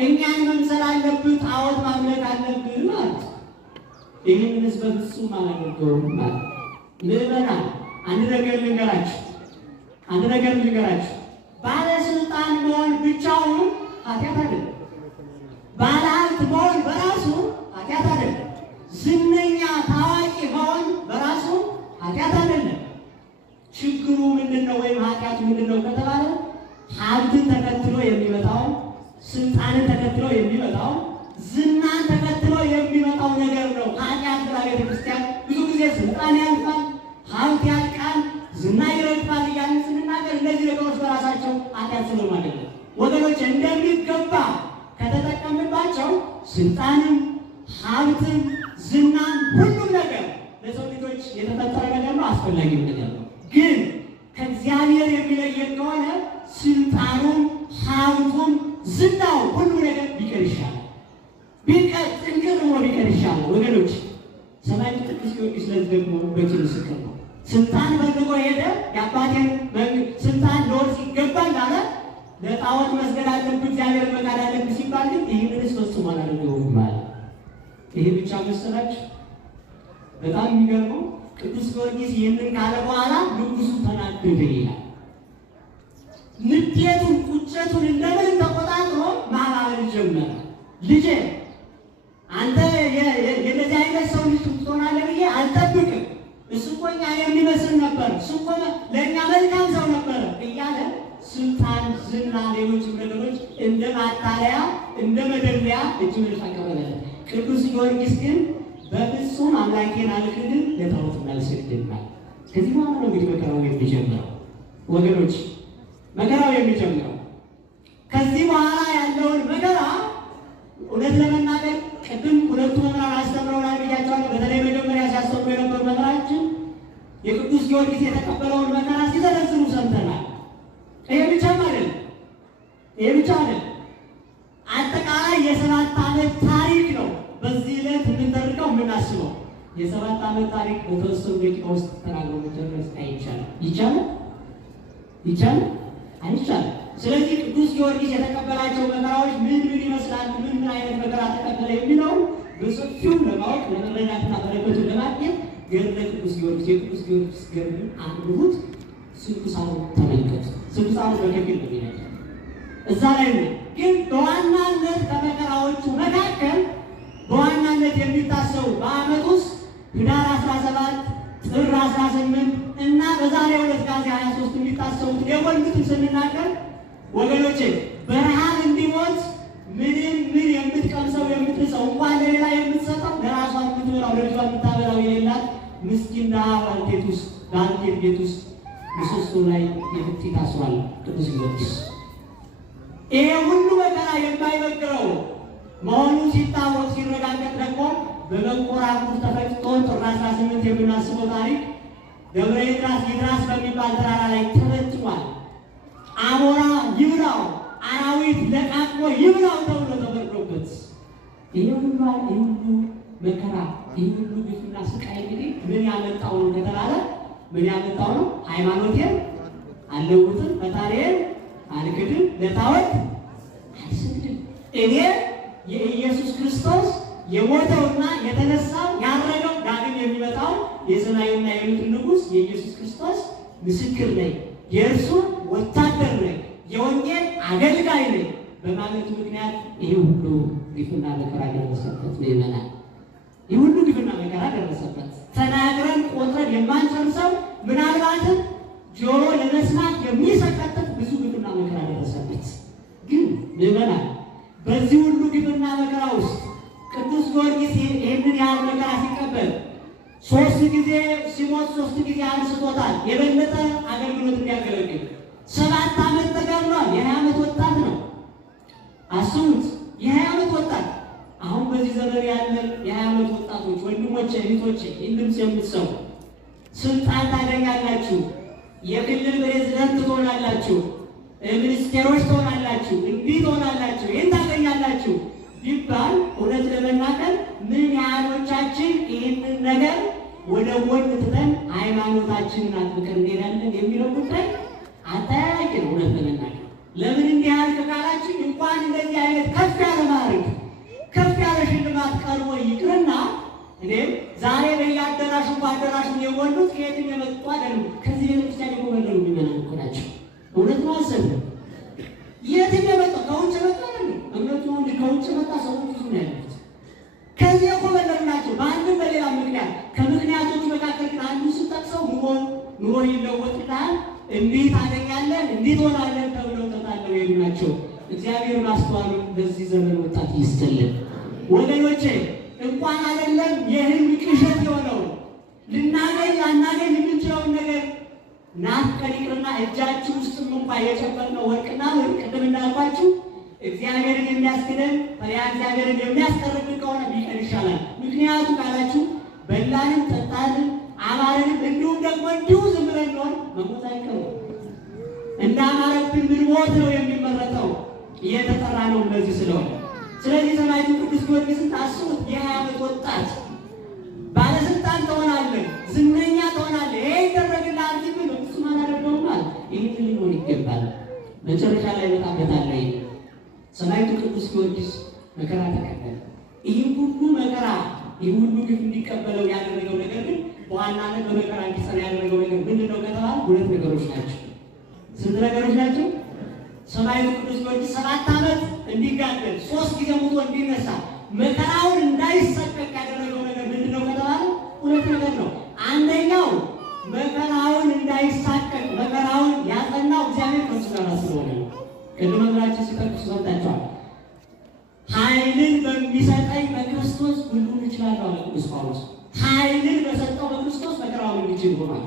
እኛን መምሰል አለብን፣ ጣዖት ማምለክ አለብን ማለት ይህንንስ በፍጹም አላደርገውም ማለት። ምዕመናን አንድ ነገር ልንገራችሁ፣ ባለስልጣን መሆን ብቻውን ኃጢአት አይደለም። ባለሀብት መሆን በራሱ ኃጢአት አይደለም። ዝነኛ ታዋቂ መሆን በራሱ ኃጢአት አይደለም። ችግሩ ምንድነው ወይም ኃጢአቱ ምንድነው ከተባለ ሀብትን ተከትሎ የሚመጣው፣ ስልጣንን ተከትሎ የሚመጣው፣ ዝናን ተከትሎ የሚመጣው ነገር ነው ኃጢአት ብላ ቤተክርስቲያን ብዙ ጊዜ ስልጣን ያልፋል፣ ሀብት ያልቃል፣ ዝና ይረግፋል እያልን ስንናገር እነዚህ ነገሮች በራሳቸው ኃጢአት ስለሆኑ አይደለም ወገኖች። እንደሚገባ ከተጠቀምባቸው ስልጣንም ሀብትም ዝናም ሁሉም ነገር ለሰው ልጆች የተፈጠረ ነገር ነው፣ አስፈላጊም ነገር ነው። ግን ከእግዚአብሔር የሚለየን ከሆነ ስልጣኑም ሀብቱም ዝናው ሁሉ ነገር ቢቀር ይሻላል፣ ጥንቅር ብሎ ቢቀር ይሻላል ወገኖች። ጊዮርጊስ ለዚህ ደግሞ በቂ ምስክር ነው። ስልጣን ፈልጎ ሄደ። የአባቴን ስልጣን ልወርስ ይገባል አለ። ለጣዖት መስገድ አለብህ፣ እግዚአብሔር መካድ አለብህ ሲባል ግን ይህንንስ ፈጽሞ አላደረገውም ማለት። ይሄ ብቻ መሰላችሁ? በጣም የሚገርመው ቅዱስ ጊዮርጊስ ይህንን ካለ በኋላ ንጉሱ ተናደደ ይላል። ንዴቱን ቁጭቱን እንደምን ተቆጣጥሮ ማባበል ጀመረ። ልጄ አንተ የነዚህ አይነት ሰው ልጅ ትሆናለህ ብዬ አልጠብቅም። እሱ እኮ እኛን የሚመስል ነበር፣ እሱ እኮ ለእኛ መልካም ሰው ነበረ እያለ ስልጣን፣ ዝና፣ ሌሎች ነገሮች እንደ ማታለያ እንደ መደለያ እጅ መልስ አቀረበለት። ቅዱስ ጊዮርጊስ ግን በፍጹም አምላኬን አልክድም፣ ለጣዖት አልሰግድም። ከዚህ በኋላ ነው እንግዲህ መከራው የሚጀምረው ወገኖች፣ መከራው የሚጀምረው ከዚህ በኋላ ያለውን መከራ እውነት ለመናገር ቅድም ሁለቱ መምህራን አስተምረውናል ብያቸዋለሁ። በተለይ መጀመሪያ ሲያስተምሩ የነበሩ መምህራችን የቅዱስ ጊዮርጊስ የተቀበለውን መከራ ሲዘረዝሩ ሰምተናል። ይሄ ብቻ አይደለም፣ አጠቃላይ የ7 ዓመት ታሪክ ነው በዚህ ዕለት የምንጠርቀው የምናስበው። የ7 ዓመት ታሪክ በተወሰኑ ደቂቃ ውስጥ ተናግሮ መጨረስ አይቻልም። ይቻላል? አይቻልም። ስለዚህ ቅዱስ ጊዮርጊስ የተቀበላቸው መከራዎች ምን ይመስላሉ፣ ምን አይነት መከራ ተቀበለ የሚለው በሰፊው ለማወቅ ለመረዳትና በረከቱን ለማግኘት ገድለ ቅዱስ ጊዮርጊስ የቅዱስ ጊዮርጊስ ገድልን አንብቡት። ስንክሳሩ ተመልከቱ። ስንክሳሩ በከፊል ነው የሚለው እዛ ላይ ነው። ግን በዋናነት ከመከራዎቹ መካከል በዋናነት የሚታሰቡ በዓመት ውስጥ ህዳር 17 ጥር 18 እና በዛሬው ዕለት ሚያዝያ 23 የሚታሰቡት የወንዱትን ስንናገር ወገኖቼ በረሃብ እንዲሞት ምን የምትቀምሰው የምትሰው እንኳን ለሌላ የምትሰጠው ለራሷ የምትበላው ለልጇ የምታበላው የሌላት ምስኪን ድሃ ባልቴት ውስጥ በአንቴት ቤት ውስጥ ምሰሶ ላይ የፍቲ ታስሯል ቅዱስ ጊዮርጊስ። ይሄ ሁሉ መከራ የማይበግረው መሆኑ ሲታወቅ ሲረጋገጥ ደግሞ በመንኮራኩር ተፈጭቶ ጥር 18 የምናስበው ታሪክ ደብረ ይድራስ በሚባል ተራራ ላይ ተበትኗል። አሞራ ይብላው፣ አራዊት ለቃቅሞ ይብላው ተብሎ ተፈርዶበት ይሄ ሁሉ መከራ ይሄ ሁሉ ግፍና ስቃይ እንግዲህ ምን ያመጣው ነው ከተባለ ምን ያመጣው ነው? ሃይማኖቴን አልለውጥም፣ ፈጣሪዬን አልክድም፣ ለጣዖት አልሰግድም። እኔ የኢየሱስ ክርስቶስ የሞተውና የተነሳው ያረገው ዳግም የሚመጣው የሰማዩና የምድር ንጉሥ የኢየሱስ ክርስቶስ ምስክር ነኝ፣ የእርሱ ወታደር ነኝ፣ የወንጌል አገልጋይ ነኝ በማለቱ ምክንያት ይህ ሁሉ ግፍና መከራ ደረሰበት። ምእመናን ይህ ሁሉ ግፍና መከራ ደረሰበት። ተናግረን ቆጥረን የማንጨርሰው ምናልባትም ጆሮ ለመስማት የሚሰቀጥጥ ብዙ ግፍና መከራ ደረሰበት። ግን ምእመናን በዚህ ሁሉ ግፍና መከራ ውስጥ ቅዱስ ጊዮርጊስ ይህንን ያህል መከራ ሲቀበል 3 ጊዜ ሲሞት 3 ጊዜ አንስቶታል የበለጠ አገልግሎት እንዲያገለግል። 7 ዓመት ተጋድሏል። የ20 ዓመት ወጣት ነው። አስቡት፣ የ20 ዓመት ወጣት። አሁን በዚህ ዘመን ያለን የ20 ዓመት ወጣቶች ወንድሞቼ፣ እህቶቼ ይህን ድምፅ የምትሰሙ ስልጣን ታገኛላችሁ፣ የክልል ፕሬዝዳንት ትሆናላችሁ፣ ሚኒስቴሮች ትሆናላችሁ፣ እንዲህ ትሆናላችሁ፣ ይህን ታገኛላችሁ ቢባል እውነት ለመናገር ምን ያህሎቻችን ይህንን ነገር ወደ ጎን ትተን ሃይማኖታችንን አጥብቀን እንሄዳለን የሚለው ጉዳይ አጠያያቂ ነው። እውነት ለመናገር ለምን እንዲህ ያልክ ካላችን እንኳን እንደዚህ አይነት ከፍ ያለ ማዕረግ ከፍ ያለ ሽልማት ቀርቦ ይቅርና እኔም ዛሬ በየአዳራሹ በአዳራሹ የሞሉት ከየትም የመጡ አይደሉም። ከዚህ ቤተክርስቲያን የኮበለሉ የሚመናን እኮ ናቸው። እውነት ነው። አሰብ የትም የመጡ ከውጭ መጣ አይደሉም። እምነቱ እንጂ ከውጭ መጣ ሰዎች ብዙ ነው ያሉት። ከዚህ የኮበለሉ ናቸው በአንድም በሌላ ምክንያት። ከምክንያቶቹ መካከል ግን አንዱ ስጠቅሰው ኑሮ ይለወጥልሃል፣ እንዲህ ታገኛለን፣ እንዲህ ትሆናለን ተብለው ተጣለው የሉ ናቸው። እግዚአብሔር ማስተዋሉን በዚህ ዘመን ወጣት ይስጥልን ወገኖቼ። እንኳን አይደለም የህልም ቅዠት የሆነው ልናገኝ ላናገኝ የምንችለውን ነገር ናፍቀን ይቅርና እጃችን ውስጥም እንኳን የጨበጥነው ወርቅና ብር ቅድም እንዳልኳችሁ እግዚአብሔርን የሚያስክደን ፈሪሃ እግዚአብሔርን የሚያስቀርብን ከሆነ ቢቀር ይሻላል። ምክንያቱ ካላችሁ በላንም ጠጣንም አማረንም እንዲሁም ደግሞ እንዲሁ ዝም ብለን ሆን መሞት አይቀርም። እንዳማረብን ብንሞት ነው የሚመረጠው። እየተጠራ ነው እነዚህ ስለሆነ ስለዚህ ሰማዕቱ ቅዱስ ጊዮርጊስን ታስቡት። የ20 ዓመት ወጣት ባለስልጣን ባለስልጣን ትሆናለህ፣ ዝነኛ ትሆናለህ፣ ይሄ ይደረግልሃል ሲል እሱም አላደረገውም ማለት ይሄን ሊኖር ይገባል። መጨረሻ ላይ በጣበታለሁ። ሰማዕቱ ቅዱስ ጊዮርጊስ መከራ ተቀበለ። ይህ ሁሉ መከራ ይህ ሁሉ ግፍ እንዲቀበለው ያደረገው ነገር ግን በዋናነት በመከራ እንዲጸና ያደረገው ነገር ምንድነው ከተባለ ሁለት ነገሮች ናቸው። ስንት ነገሮች ናቸው? ሰማዕቱ ቅዱስ ጊዮርጊስ 7 ዓመት እንዲጋደል 3 ጊዜ ሞቶ እንዲነሳ መከራውን እንዳይሰቀቅ ያደረገው ነገር ምንድነው ከተባለ ሁለት ነገር ነው። አንደኛው መከራውን እንዳይሳቀቅ መከራውን ያጸናው እግዚአብሔር ከእሱ ጋር ስለሆነ ነው። ቅድመ መምህራችን ሲጠቅሱ ሰምታችኋል። ኃይልን በሚሰጠኝ በክርስቶስ ሁሉን እችላለሁ አለ ቅዱስ ጳውሎስ። ኃይልን በሰጠው በክርስቶስ መከራውን እንዲችል ሆኗል።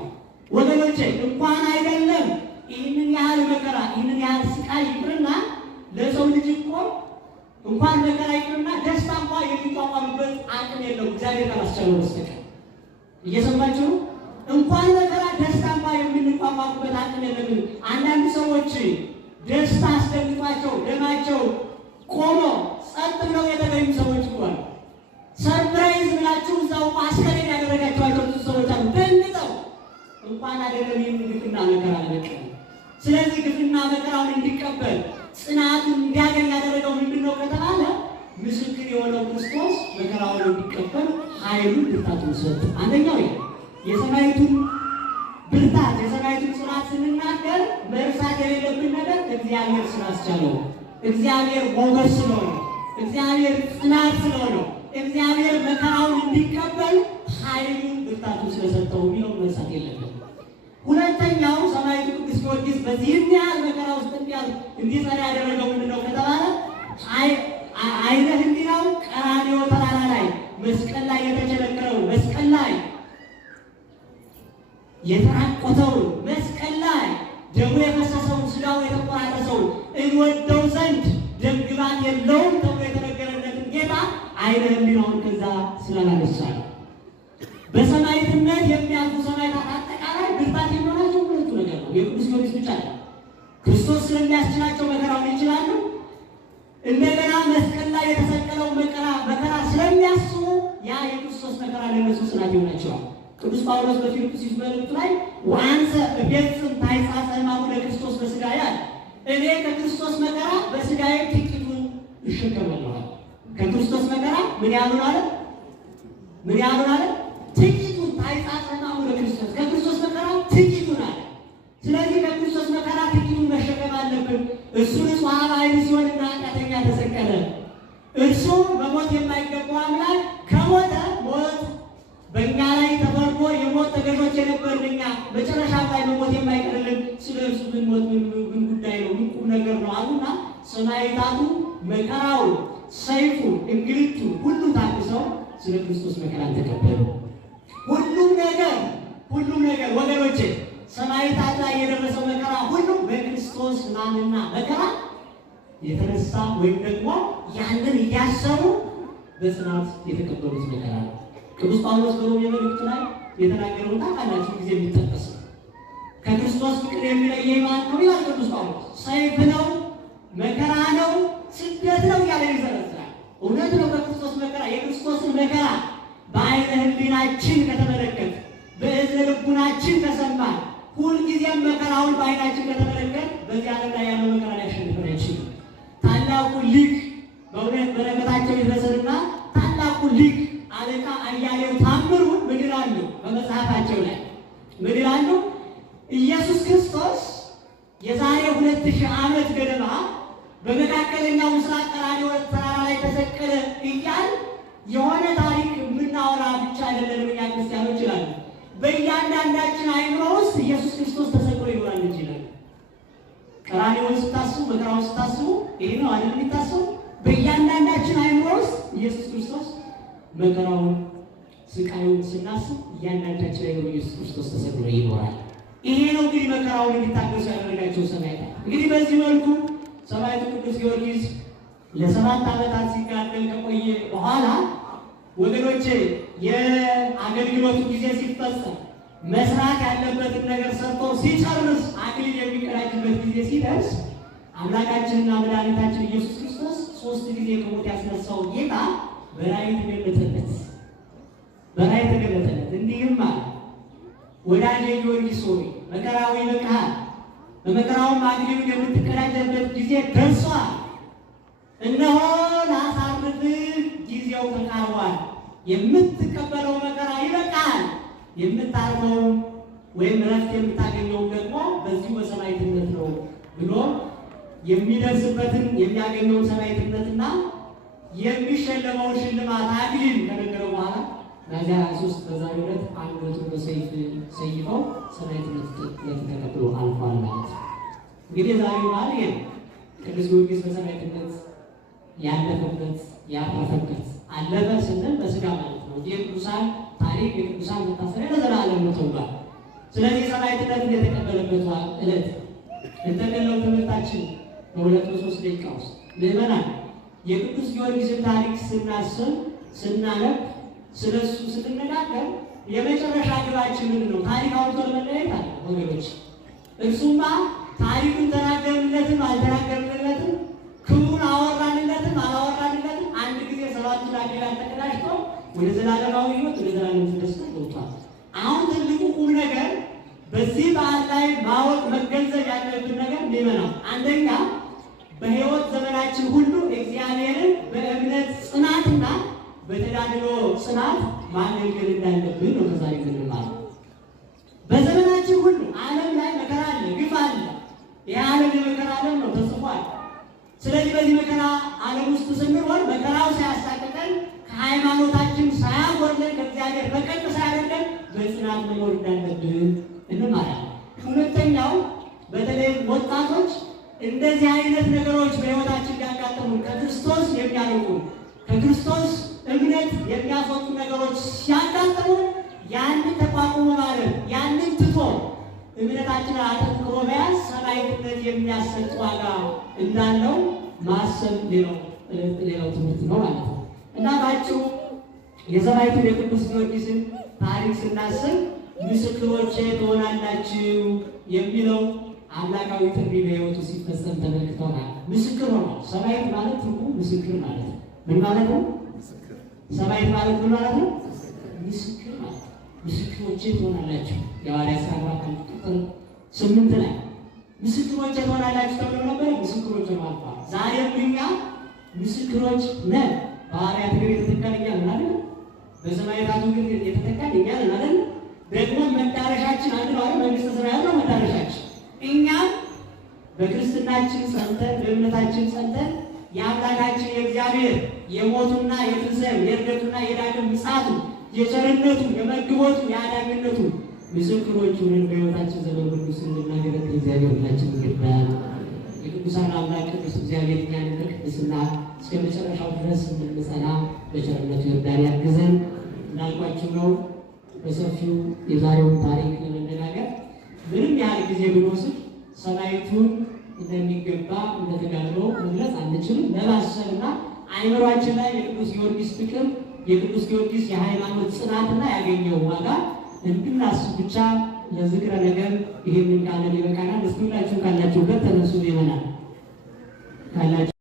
ወገኖቼ እንኳን አይደለም ይህንን ያህል መከራ ይህንን ያህል ስቃይ ይቅርና ለሰው ልጅ እኮ እንኳን መከራ ይቅርና ደስታ እንኳን የሚቋቋምበት አቅም የለውም እግዚአብሔር ካላስቻለው በስተቀር። እየሰማችሁ እንኳን መከራ ደስታ እንኳን የምንቋቋምበት አቅም የለም። አንዳንድ ሰዎች ደስታ አስደንግጧቸው ደማቸው ቆሞ ጸጥ ብለው የተገኙ ሰዎች እንኳን ሰርፕራይዝ ብላችሁ እዛው አስከሬን ያደረጋችኋቸው ብዙ ሰዎች አሉ። ደንግጠው እንኳን አይደለም ይህን ግፍና መከራ ለመቀበል። ስለዚህ ግፍና መከራውን እንዲቀበል ጽናቱን እንዲያገኝ ያደረገው ምንድነው ከተባለ ምስክር የሆነው ክርስቶስ መከራውን እንዲቀበል ኃይሉን ብርታቱን ሰጠ። አንደኛው የሰማዕቱን ብርታት የሰማዕቱን ጽናት ስንናገር መርሳት የሌለብን ነገር እግዚአብሔር ስላስቻለው፣ እግዚአብሔር ሞገስ ስለሆነ፣ እግዚአብሔር ጽናት ስለሆነ፣ እግዚአብሔር መከራውን እንዲቀበል ኃይሉን ብርታቱን ስለሰጠው የሚለው መርሳት የለብን። ሁለተኛው ሰማዕቱ ቅዱስ ጊዮርጊስ በዚህ ያህል መከራ ውስጥ እንዲጸና ያደረገው ምንድነው ከተባለ አይነ ህሊናው ቀራንዮ ተራራ ላይ መስቀል ላይ የተቸነከረው መስቀል ላይ የተራቆተው መስቀል ላይ ደሙ የፈሰሰው ስጋው የተቆራረሰው እንወደው ዘንድ ደም ግባት የለውም ተብሎ የተነገረለትን ጌታ አይነ ህሊናውን ከዛ ስላላነሳል በሰማዕትነት የሚያልፉ ሰማዕታት አጠቃላይ ብርታት የሚሆናቸው ሁለቱ ነገር ነው። የቅዱስ ጊዮርጊስ ብቻ ነው። ክርስቶስ ስለሚያስችላቸው መከራውን ይችላሉ። እንደገና መስቀል ላይ የተሰቀለው መከራ ስለሚያስቡ ያ የክርስቶስ መከራ ለነሱ ጽናት ይሆናቸዋል። ቅዱስ ጳውሎስ በፊልጵስዩስ መልእክቱ ላይ ወአንሰ እቤጽም ታኅሣሥ ሕማሙ ለክርስቶስ በሥጋዬ አለ። እኔ ከክርስቶስ መከራ በሥጋዬ ጥቂቱን እሸከማለሁ። ከክርስቶስ መከራ ምን ያህሉን አለ? ምን ያህሉን አለ? ጥቂቱን ታኅሣሥ ሕማሙ ለክርስቶስ ከክርስቶስ መከራ ጥቂቱን አለ። ስለዚህ ከክርስቶስ መከራ ጥቂቱን መሸከም አለብን። እሱ ንጹሐ ባሕርይ ሲሆንና ኃጢአተኛ ተሰቀለ። እርሱ መሞት የማይገባው አምላክ ከሞተ ሞት በእኛ ላይ ተፈርዶ የሞት ተገዦች የነበርን እኛ መጨረሻ ላይ መሞት የማይቀርልን ስለ እርሱ ብንሞት ምን ጉዳይ ነው? ምን ቁም ነገር ነው አሉና ሰማዕታቱ መከራው፣ ሰይፉ፣ እንግልቱ ሁሉ ታግሰው ስለ ክርስቶስ መከራን ተቀበሉ። ሁሉም ነገር ወገኖቼ ሰማዕታት ላይ የደረሰው መከራ ሁሉ በክርስቶስ ሕማምና መከራ የተነሳ ወይም ደግሞ ያንን እያሰቡ በጽናት የተቀበሉት መከራ ነው። ቅዱስ ጳውሎስ በሮሜ መልእክቱ ላይ የተናገረው ታውቃላችሁ፣ ጊዜ የሚጠቀስ ነው። ከክርስቶስ ፍቅር የሚለየኝ ማን ነው ይላል ቅዱስ ጳውሎስ። ሰይፍ ነው፣ መከራ ነው፣ ስደት ነው እያለ ይዘረዝራል። እውነት ነው። በክርስቶስ መከራ የክርስቶስን መከራ በዓይነ ሕሊናችን ከተመለከት በእዝነ ልቡናችን ከሰማን ሁልጊዜም መከራውን በዓይናችን ከተመለከት በዚህ ዓለም ላይ ያለው መከራ ሊያሸንፈን አይችልም። ታላቁ ሊቅ በእውነት በረከታቸው ይድረሰንና ታላቁ ሊቅ አለቃ አያሌው ታምሩን ምን ይላሉ? በመጽሐፋቸው ላይ ምን ይላሉ? ኢየሱስ ክርስቶስ የዛሬ 2000 ዓመት ገደማ በመካከለኛው ምስራቅ ቀራንዮ ተራራ ላይ ተሰቀለ እያል የሆነ ታሪክ የምናወራ ብቻ አይደለም። እኛ ክርስቲያኖች ይላሉ በእያንዳንዳችን አእምሮ ውስጥ ኢየሱስ ክርስቶስ ተሰቅሎ ይኖራል ይችላል። ቀራንዮውን ስታስቡ መከራውን ስታስቡ ይሄ ነው አይደል የሚታሰቡ? በእያንዳንዳችን አእምሮ ውስጥ ኢየሱስ ክርስቶስ መከራውን ስቃዩን ስናስብ እያንዳንዳችን ላይ ኢየሱስ ክርስቶስ ተሰቅሎ ይኖራል። ይሄ ነው እንግዲህ መከራውን እንዲታገሱ ያደረጋቸው ሰማዕታት። እንግዲህ በዚህ መልኩ ሰማዕቱ ቅዱስ ጊዮርጊስ ለ7 ዓመታት ሲጋደል ከቆየ በኋላ ወገኖቼ የአገልግሎቱ ጊዜ ሲፈጸም መስራት ያለበትን ነገር ሰርቶ ሲጨርስ አክሊል የሚቀዳጅበት ጊዜ ሲደርስ አምላካችንና መድኃኒታችን ኢየሱስ ክርስቶስ 3 ጊዜ ከሞት ያስነሳው ጌታ በራእይ ተገለጠለት። በራእይ ተገለጠለት እንዲህም አለ፣ ወዳጄ ጊዮርጊስ ሆይ መከራው ይበቃሃል፣ በመከራውም አክሊሉን የምትቀዳጀበት ጊዜ ደርሷል። እነሆ ላሳርፍህ ጊዜው ተቃርቧል። የምትቀበለው መከራ ይበቃል። የምታርፈው ወይም እረፍት የምታገኘው ደግሞ በዚሁ በሰማዕትነት ነው ብሎ የሚደርስበትን የሚያገኘውን ሰማዕትነትና የሚሸለመውን ሽልማት አክሊል ከነገረው በኋላ ሚያዝያ 23 በዛሬው ዕለት አንገቱን በሰይፍ ሰይፈው ሰማዕትነት ተቀብሎ አልፏል ማለት ነው። እንግዲህ ዛሬው በዓል ይሄ ቅዱስ ጊዮርጊስ በሰማዕትነት ያለፈበት ያረፈበት አለፈ ስንል በስጋ ማለት ነው። የቅዱሳን ታሪክ የቅዱሳን መታሰቢያ ለዘላለም ነው ተብሏል። ስለዚህ ሰማዕትነትን የተቀበለበት ዕለት እንተገለው ትምህርታችን በሁለት በሶስት ደቂቃ ውስጥ ምዕመናን የቅዱስ ጊዮርጊስን ታሪክ ስናስብ ስናነብ ስለሱ ስንነጋገር የመጨረሻ ግባችን ምንድን ነው? ታሪክ አውጥቶ ለመለየት አለ ወገኖች። እርሱማ ታሪኩን ተናገርንለትም አልተናገርንለትም፣ ክብሩን አወራንለትም አላወራንለትም፣ አንድ ጊዜ ሰባቱን አክሊላት ተቀዳጅቶ ወደ ዘላለማዊ ሕይወት ወደ ዘላለም ደስታ ገብቷል። አሁን ትልቁ ቁም ነገር በዚህ በዓል ላይ ማወቅ መገንዘብ ያለብን ነገር ምዕመናን፣ አንደኛ በሕይወት ዘመናችን ሁሉ እግዚአብሔርን በእምነት ጽናትና በተጋድሎ ጽናት ማገልገል እንዳለብን ነው። ከዛሬ የምንማረው በዘመናችን ሁሉ ዓለም ላይ መከራ አለ፣ ግፍ አለ። ይህ ዓለም የመከራ ዓለም ነው ተጽፏል። ስለዚህ በዚህ መከራ ዓለም ውስጥ ስንሆን መከራው ሳያሳቅቀን ከሃይማኖታችን ሳያጎድለን ከእግዚአብሔር በቀጥ ሳያደርገን በጽናት መኖር እንዳለብን እንማራለን። ሁለተኛው በተለይ ወጣቶች እንደዚህ አይነት ነገሮች በሕይወታችን ሊያጋጥሙን ከክርስቶስ የሚያርቁ ከክርስቶስ እምነት የሚያስወጡ ነገሮች ሲያጋጥሙ ያንን ተቋቁሞ ማለት ያንን ትቶ እምነታችንን አጠንክሮ መያዝ ሰማዕትነት የሚያሰጥ ዋጋ እንዳለው ማሰብ ሌላው ትምህርት ነው ማለት ነው። እና ባጭሩ የሰማዕቱን የቅዱስ ጊዮርጊስን ታሪክ ስናስብ ምስክሮቼ ትሆናላችሁ የሚለው አምላካዊ ጥሪ በሕይወቱ ሲፈጸም ተመልክተናል። ምስክር ሆኗል። ሰማዕት ማለት ትርጉም ምስክር ማለት ነው። ምን ማለት ነው? ሰማዕት ማለት ምን ማለት ነው? ምስክር ማለት ነው። ምስክሮቼ ትሆናላችሁ የሐዋርያት ሥራ ቁጥር 8 ላይ ምስክሮቼ ትሆናላችሁ ተብሎ ነበር። ምስክሮች ሆነዋል። ዛሬም እኛ ምስክሮች ነን። በሐዋርያት እግር የተተካን እኛ ነን አይደል? በሰማዕታቱ እግር የተተካን እኛ ነን አይደል? ደግሞ መዳረሻችን አንድ ነው አይደል? መንግሥተ ሰማያት ነው መዳረሻችን። እኛም በክርስትናችን ጸንተን በእምነታችን ጸንተን የአምላካችን የእግዚአብሔር የሞቱና የትንሣኤው የዕርገቱና የዳግም ምጽአቱ የቸርነቱ የመግቦቱ የአዳኝነቱ ምስክሮች ሆነን በሕይወታችን ዘመን ሁሉ እንድናገለግል እግዚአብሔር ሁላችን ይርዳን። የቅዱሳን አምላክ ቅዱስ እግዚአብሔር እኛን በቅድስና እስከ መጨረሻው ድረስ እንድንጸና በቸርነቱ ይርዳን ያግዘን። እንዳልኳችሁ ነው በሰፊው የዛሬውን ታሪክ ለመነጋገር ምንም ያህል ጊዜ ብንወስድ ሰማዕቱን እንደሚገባ እንደተጋድሎ መግለጽ አንችልም። ለማሰብና አይምሯችን ላይ የቅዱስ ጊዮርጊስ ፍቅር የቅዱስ ጊዮርጊስ የሃይማኖት ጽናትና ያገኘው ዋጋ እንድናስብ ብቻ ለዝክረ ነገር ይሄንን ቃል ይበቃናል። እስኪ ሁላችሁ ካላችሁበት ተነሱ ይመናል ካላችሁ